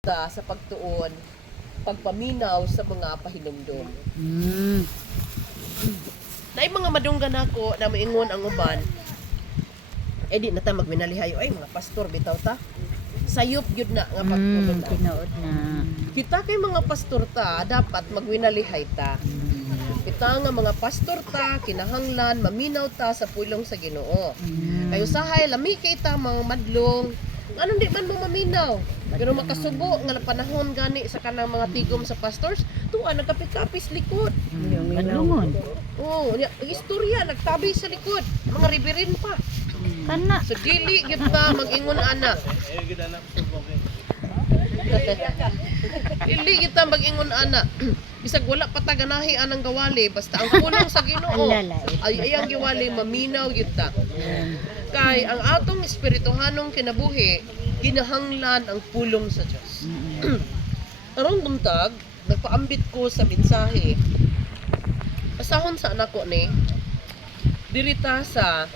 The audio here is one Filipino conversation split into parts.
sa pagtuon, pagpaminaw sa mga pahinumdom. Na mga madunggan ako na maingon ang uban, di na ta magminalihayo ay mga pastor bitaw ta. Sayop yun na nga pagtuon. Tinood na. Kita kay mga pastor ta dapat magwinalihay ta. Kita nga mga pastor ta kinahanglan maminaw ta sa pulong sa Ginoo. Kayo sahay lami kay ta mga madlong. Ano di man mo maminaw? Pero makasubo nga panahon gani sa kanang mga tigom sa pastors, tuwa nagkapit-kapis likod. Madlungon. Oh, istorya nagtabi sa likod. Mga riberin pa. Kana. So dili gyud ta mag-ingon ana. Dili gyud ta mag-ingon ana. Bisag wala pa ta ganahi anang gawali basta ang pulong sa Ginoo. Ay ayang giwali maminaw gyud ta. Kay ang atong espirituhanong kinabuhi ginahanglan ang pulong sa Dios. Arong buntag nagpaambit ko sa mensahe. Pasahon sa anak ko ni dirita sa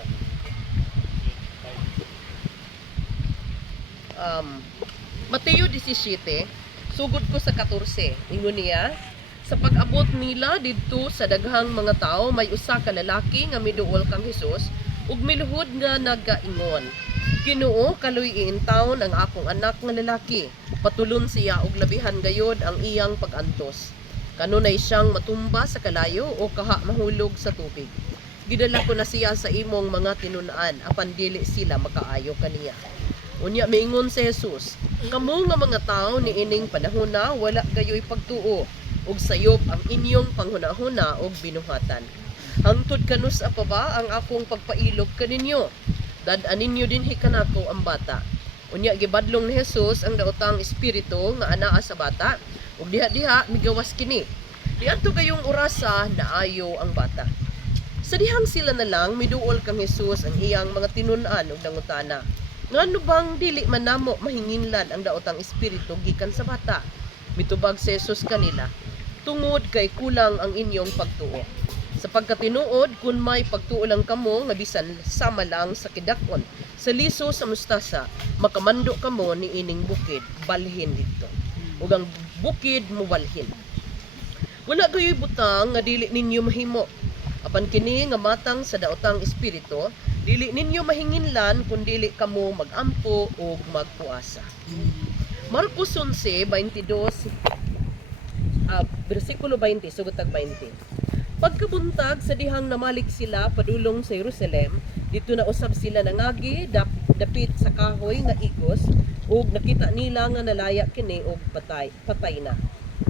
Mateo 17, sugod ko sa 14. Ingon niya, sa pag-abot nila didto sa daghang mga tao, may usa ka lalaki nga miduol kang Hesus, ug miluhod nga nagaingon, Ginoo, kaluy iintawon ang akong anak nga lalaki. Patulon siya og labihan gayod ang iyang pag-antos. Kanunay siyang matumba sa kalayo o kaha mahulog sa tubig. Gidala ko na siya sa imong mga tinun-an, apan dili sila makaayo kaniya. Unya miingon si Jesus, kamo nga mga tao ni ining panahona wala gayoy pagtuo ug sayop ang inyong panghuna-huna og binuhatan. Hangtod kanus pa ba ang akong pagpailog kaninyo? Dad-an ninyo dinhi kanako ang bata. Unya gibadlong ni Jesus ang daotang espiritu nga anaa sa bata ug diha-diha migawas kini. Diadto gayong orasa naayo ang bata. Sa dihang sila na lang miduol kang Jesus ang iyang mga tinun-an ug nangutana. Ngano bang dili man namo mahinginlan ang daotang espiritu gikan sa bata? Mitubag si Jesus kanila, tungod kay kulang ang inyong pagtuo. Sa pagkatinuod, kung may pagtuo lang kamo nga bisan sama lang sa kidakon, sa liso sa mustasa, makamando kamo ni ining bukid, balhin dito. Ug ang bukid mo balhin. Wala kayo'y butang nga dili ninyo mahimo. Apan kini nga matang sa daotang espiritu, dili ninyo mahinginlan kung dili kamo magampo o magpuasa. Marcos 11:22 versikulo 20 sugod tag 20. Pagkabuntag sa dihang namalik sila padulong sa Jerusalem, dito na usab sila nangagi dapit sa kahoy nga igos ug nakita nila nga nalaya kini og patay na.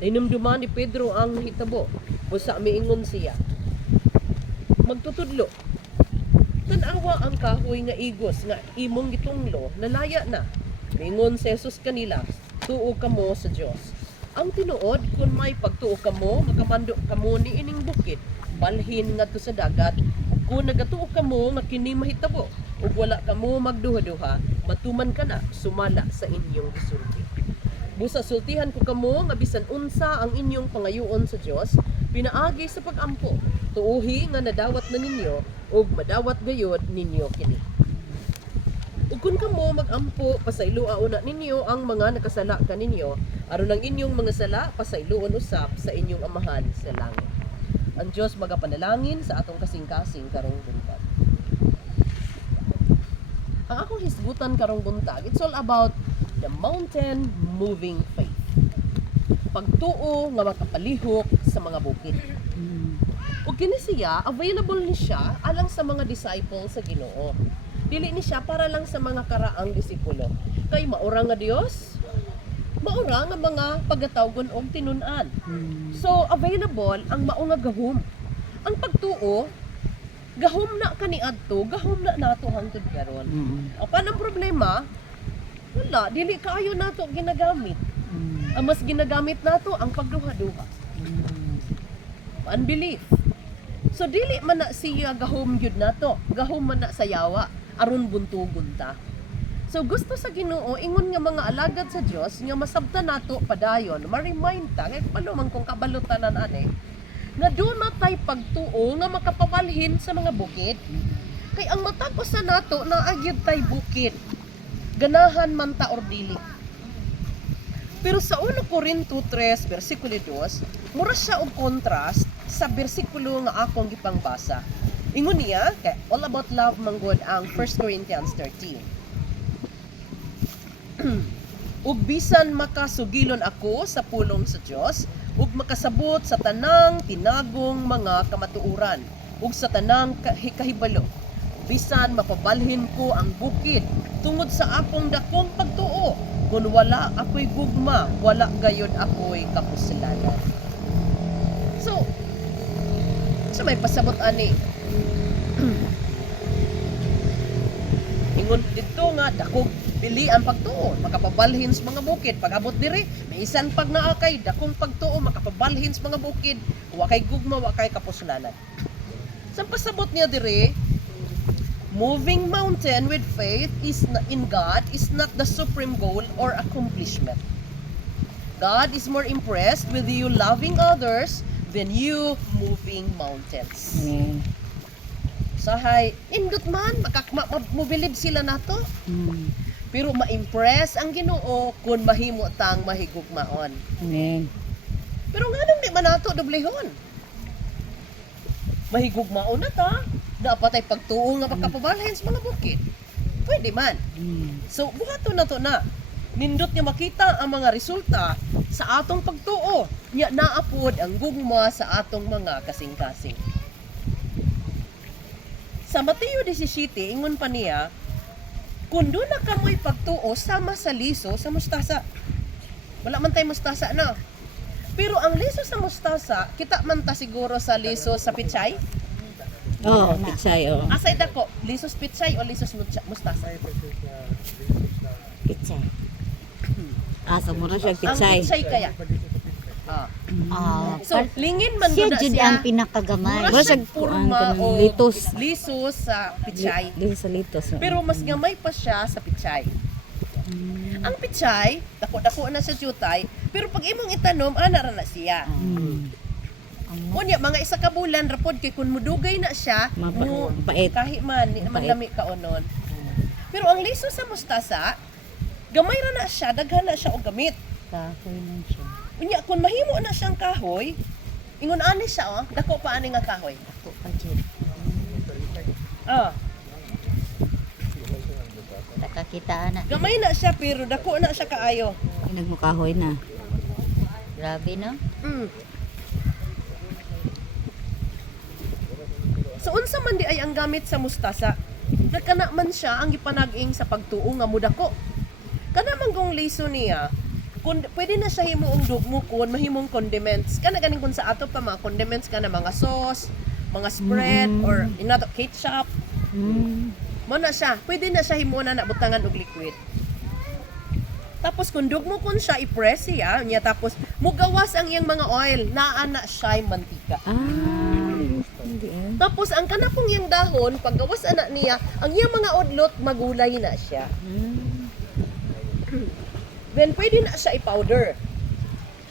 Nainumduman ni Pedro ang hitabo. Busa miingon siya, magtutudlo. Tanawa ang kahoy nga igos nga imong gitunglo, nalaya na. Mingon si Jesus kanila, tuo kamo sa Dios. Ang tinuod, kung may pagtuo kamo, makamando kamo ni ining bukid, balhin ngadto sa dagat. Kung nagatuo kamo nga kini mahitabo, ug wala kamo magduha-duha, matuman ka na, sumala sa inyong gisulti. Busa sultihan ko kamo nga bisan unsa ang inyong pangayoon sa Dios, pinaagi sa pag-ampo. Tuuhi nga nadawat na ninyo ug madawat gayod ninyo kini. Ug kun kamo magampo pasayloa una ninyo ang mga nakasala kaninyo, aron ang inyong mga sala pasayloon usab sa inyong amahan sa langit. Ang Dios magapanalangin sa atong kasing-kasing karong buntag. Ang akong hisgutan karong buntag, it's all about the mountain moving faith. Pagtuo nga makapalihok sa mga bukid. Ug kini siya available ni siya alang sa mga disciples sa Ginoo. Dili ni siya para lang sa mga karaang disipulo. Kay maura nga Dios, maura nga mga pagatawgon og tinun-an. So available ang mao nga gahom. Ang pagtuo gahom na kaniadto, gahom na nato hangtod karon. Apan ang problema, wala dili kaayo nato ginagamit. Ang mas ginagamit nato ang pagduha-duha. Unbelief. So dili man na siya gahom gyud nato, gahom man na sa yawa aron buntugon ta. So gusto sa Ginoo ingon nga mga alagad sa Dios nga masabtan nato padayon, ma-remind ta kay palo man kung kabalutanan ani nga do na tay pagtuo nga makapabalhin sa mga bukid. Kay ang matapos sa nato na agyud tay bukid. Ganahan man ta or dili. Pero sa 1 Corinto 3 versikulo 2, mura siya og contrast sa bersikulo nga akong gipangbasa. Ingon niya, kay all about love manggod ang 1 Corinthians 13. Ug bisan makasugilon ako sa pulong sa Dios, ug makasabot sa tanang tinagong mga kamatuoran, ug sa tanang kahibalo. Bisan mapabalhin ko ang bukid tungod sa akong dakong pagtuo. Kung wala ako'y gugma, wala gayud ako'y kapuselanan. So, sa may pasabot ani. Ingon dito nga dakog dili ang pagtuo, makapabalhin sa mga bukid. Pag-abot diri, may isan pag naa kay dakong pagtuo, makapabalhin sa mga bukid, wa kay gugma, wa kay kapuselanan. Sa pasabot niya diri, moving mountain with faith in God is not the supreme goal or accomplishment. God is more impressed with you loving others than you moving mountains. Amen. Sahay, indot man, mobilib sila nato. Pero ma-impress ang Ginoo kung mahimo tang mahigugmaon. Amen. Pero nga nung di man nato doblehon. Mahigugmaon na ta. Dapat ay pagtuo nga makapabalhin sa mga bukid. Pwede man. So, buhato na to na. Nindot niya makita ang mga resulta sa atong pagtuo. Nya naapod ang gugma sa atong mga kasing-kasing. Sa Mateo 17, ingon pa niya, kung doon na kamoy pagtuo sama sa liso sa mustasa. Wala man tayo mustasa na. Pero ang liso sa mustasa, kita man ta siguro sa liso sa pichay. Oo, pitsay, oo. Asay dako, lisos pichay o lisos mustasa? Pitsay. Asa mo na siya Ang pitsay. pichay kaya. Ah. Ah, So, lingin man Siya gud jud siya. ang pinakagamay. Mura Mura siya siya purma kuan, o litos. lisos sa pichay. Dili sa litos. Pero mas gamay pa siya sa pichay. Ang pichay, dako-dako na sa jutay, pero pag imong itanom, ana ra na siya. Unya, mga isa ka bulan, rapod kay kung mudugay na siya, mo Pait. kahit man, di naman Pait. lami ka onon. Pero ang liso sa mustasa, gamay ra na siya, daghan na siya og gamit. Kahoy lang siya. Unya, kung mahimo na siyang kahoy, ingon ani siya, oh, dako pa ani nga kahoy. Ako pa dyan. Ah, Nakakitaan na. gamay na siya, pero dako na siya kaayo. Nagmukahoy na. Grabe no? Mm. So unsa man di ay ang gamit sa mustasa, nakana man siya ang gipanag-ing sa pagtuo nga mudako. Kana man gong liso niya, kun pwede na siya himuong dugmukon, mahimong condiments. Kana ganing kun sa ato pa mga condiments kana mga sauce, mga spread or inato ketchup. Mo na siya, pwede na siya himuon na butangan og liquid. Tapos kung dugmo kun siya i-press siya, niya tapos mugawas ang iyang mga oil, naa na siya mantika. Hindi eh. Tapos ang kanapong iyang dahon, paggawas ana niya, ang iyang mga udlot magulay na siya. Then pwede na siya i-powder.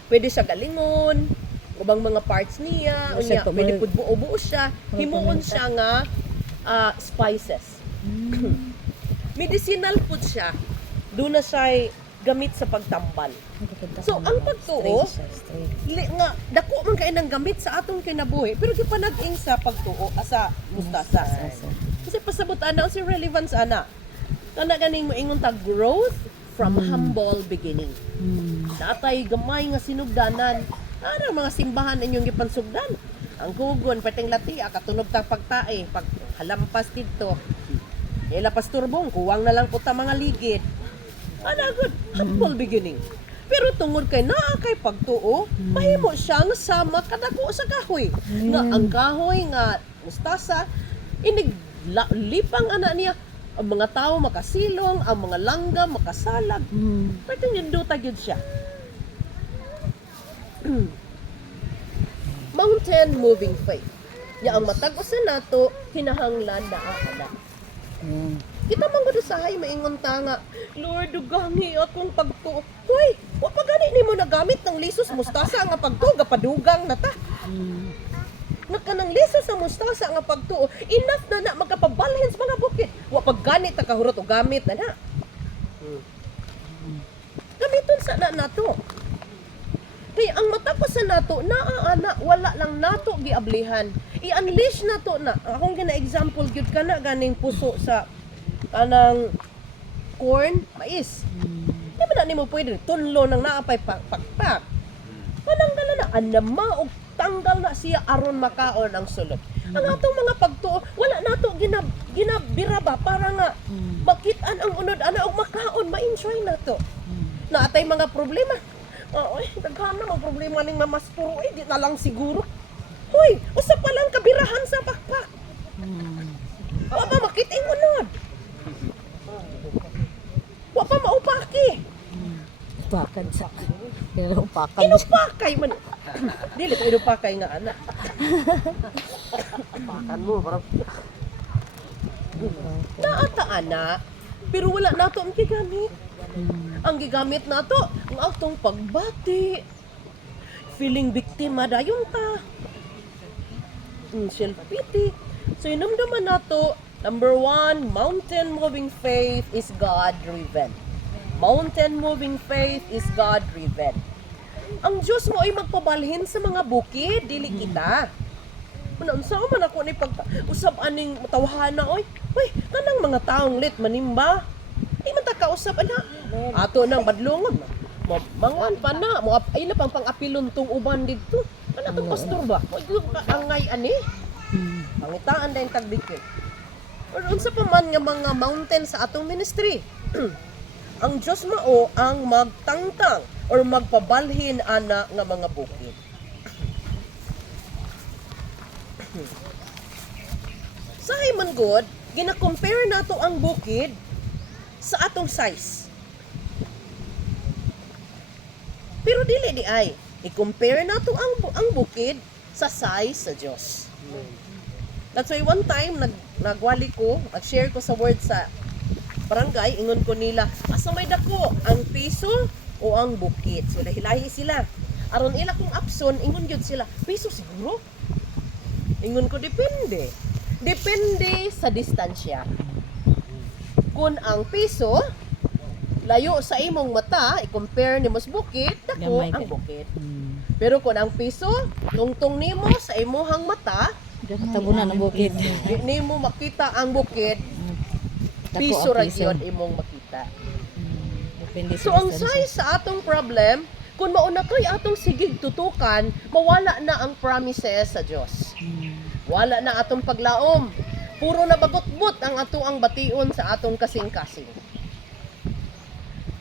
Pwede siya galingon, ubang mga parts niya, Siya unya pa pwede may- pud buo-buo siya, himuon siya nga spices. Medicinal food siya. Doon na siya gamit sa pagtambal. So, ang pagtuo, nga dako man kay nang gamit sa atong kinabuhi, pero gipanag-ing sa pagtuo sa mustasa. Kasi pasabot ana si relevance ana. Kana ganing moingon ta growth from humble beginning. Datay gamay nga sinugdanan. Ano mga simbahan inyong gipansugdan? Ang kugon peteng lati katunog ta pagtae, pag halampas didto. Ila pastorbong kuwang na lang po ta mga ligid. Ana good, humble beginning. Pero tungod kay naa kay pagtuo, mahimo siya nga sama kadako sa kahoy. Nga ang kahoy nga mustasa inig lipang ana niya ang mga tao makasilong, ang mga langgam makasalag. Pwede ninduta gyud siya. Mountain moving faith. Ya ang matag usa nato kinahanglan na ana. Kita man gud usahay maingon ta nga, Lord dugangi akong pagtuo. Hoy, wa pa gani nimo nagamit ng lisos mustasa nga pagtuo gapadugang na ta. Nakanang lisos sa mustasa nga pagtuo, enough na magkapabalhin sa mga bukid. Wa pa gani ta kahurot og gamit na. Gamiton unsa na nato? Kaya ang matapos sa nato, ana, wala lang nato giablihan. I-unleash nato na. Akong gina-example, gyud ka na ganing puso sa kanang corn, mais. Di ba na nimo pwede, tunlo ng naapay pakpak. Pananggal na, anama o tanggal na siya aron makaon ang sulod. Ang atong mga pagtuo, wala nato ginabira ba para nga makitaan ang unod ana og makaon, ma-enjoy nato. Naatay mga problema. Oy, daghan na mga problema ning mamaspuro, di na lang siguro. Hoy, usa pa lang kabirahan sa pakpak. Wa pa makiting unod. Wa pa maupaki. Upakan sa. Pero upakan siya. Inupakay man. Dili ko inupakay nga ana. Upakan mo parang naata ana, pero wala nato ang gigamit. Ang gigamit nato ang atong pagbati. Feeling biktima dayon ta. Self-pity. So inumduman nato, number 1, mountain moving faith is God-driven. Mountain moving faith is God-driven. Ang Diyos mo ay magpabalhin sa mga bukid, dili kita. Unsa man ako ni pag-usab aning tawhana oy. Uy, kanang mga taong lit manimba. Di man ta kausap ana. Ato nang badlongon. Manguan pa na, mo ay na pang pang-apilon tong uban didto. Ana tong pastor ba? Oy, angay ani. Pangitaan dayon tagdikit. Or unsa pa man nga mga mountain sa atong ministry. Ang Diyos mao ang magtangtang or magpabalhin ana nga mga bukid. Sa man God, gina-compare nato ang bukid sa atong size. Pero dili di ay i-compare nato ang bukid sa size sa Dios. That's why one time nagwali ko, nag-share ko sa word sa barangay, ingon ko nila, asa may dako, ang piso o ang bukid. So lahi-lahi sila. Aron ila kung apson, ingon gyud sila, piso siguro. Ingon ko depende. Depende sa distansya. Kung ang piso layo sa imong mata, i-compare nimo sa bukid, dako Gamay ang ka. bukid. Pero kung ang piso tungtong nimo sa imong mata, Tabunan ng bukid. di nimo makita ang bukid, Dako piso ang ra piso. gyud imong makita. Depende So sa ang distansya. size sa atong problem, kung mauna to'y atong sigig tutukan, mawala na ang promises sa Dios. Wala na atong paglaom. Puro na babot-bot ang atuang bation sa atong kasing-kasing.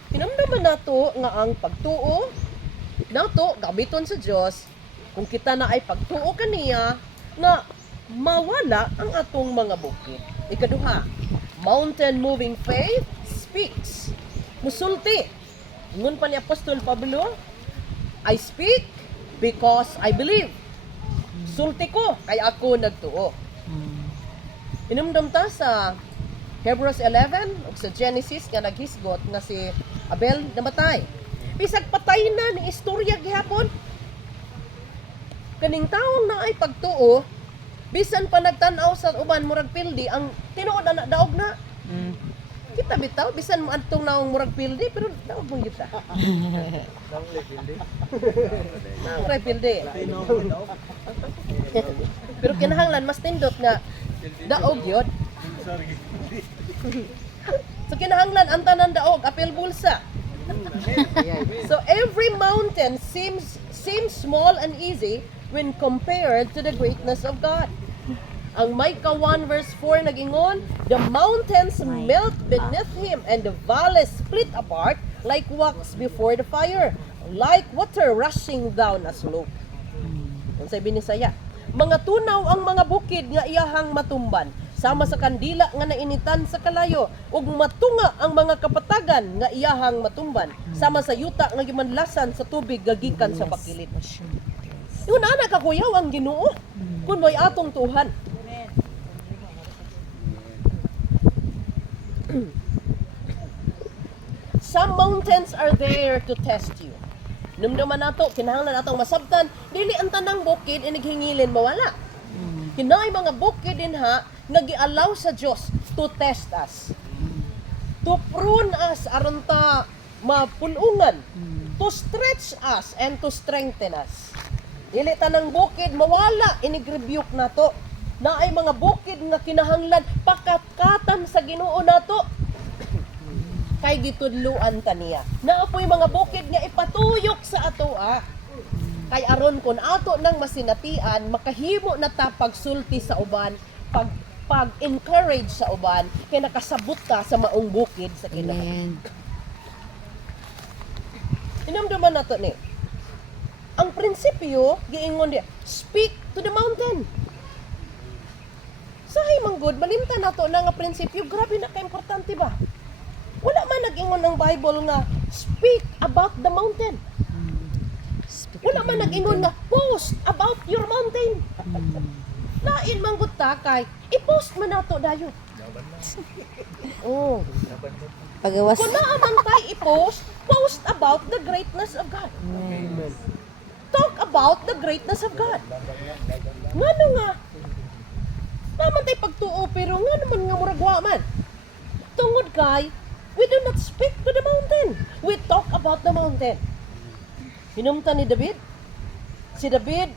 Hinamdaman nato nga ang pagtuo nato gamiton sa Dios kung kita na ay pagtuo kaniya nga mawala ang atong mga bukid. Ikaduha, mountain moving faith speaks. Musulti. Ngun pa ni Apostol Pablo, I speak because I believe. Sulti ko kay ako nagtuo. Inumdum ta sa Hebrews 11 ug sa Genesis nga naghisgot nga si Abel namatay. Bisag patay na ni istorya gihapon. Kaning taong na ay pagtuo, bisan pa nagtan-aw sa uban murag pildi ang tinuod na daog na. Kita bitaw bisan mo adtong naong murag pildi pero daog mo kita. Murag pildi. Pero kinahanglan mas tindot nga daog yun. So kinahanglan ang tanan daog apil bulsa. So every mountain seems small and easy when compared to the greatness of God. Ang Micah 1 verse 4 nagingon, the mountains melt beneath him and the valleys split apart like wax before the fire, like water rushing down a slope. Ang sabi ni Saya, mga tunaw ang mga bukid nga iyahang matumban, sama sa kandila nga nainitan sa kalayo, ug matunga ang mga kapatagan nga iyahang matumban, sama sa yuta nga gimanlasan sa tubig gagikan sa bakilit. Yun ana kakuyaw ang Ginoo kun mo'y atong tuhan. Some mountains are there to test you. Numduman nato, kinahanglan natong masabtan, dili ang tanang bukid inighingilin mawala. Kinay mga bukid din ha, nag-allow sa Dios to test us. To prune us aron ta mapulungan to stretch us and to strengthen us. Dili tanang bukid mawala inig-rebuke nato. Na ay mga bukid nga kinahanglan pakatkatam sa Ginoo nato. Kay gitudluan ta niya. Na apoy mga bukid nga ipatuyok sa atoa. Kay aron kun ato nang masinatian makahimo na ta pagsulti sa uban, pag-encourage sa uban kay nakasabot ta sa maong bukid sa kinabuhi. Amen. Inamdaman nato ni. Ang prinsipyo giingon diya, speak to the mountain. Sahay manggod, malimtan nato na nga prinsipyo, grabe na ka-importante ba? Wala man nag-ingon ng Bible nga, speak about the mountain. Wala man nag-ingon nga, post about your mountain. Lain manggod ta kay, i-post man nato dayo. Oh. Pagawas. Kung naaman tayo i-post, post about the greatness of God. Amen. Talk about the greatness of God. Ngano nga? Naman tayo pagtuo, pero nga naman nga muragwa man. Tungod kay, we do not speak to the mountain. We talk about the mountain. Hinumta ni David. Si David,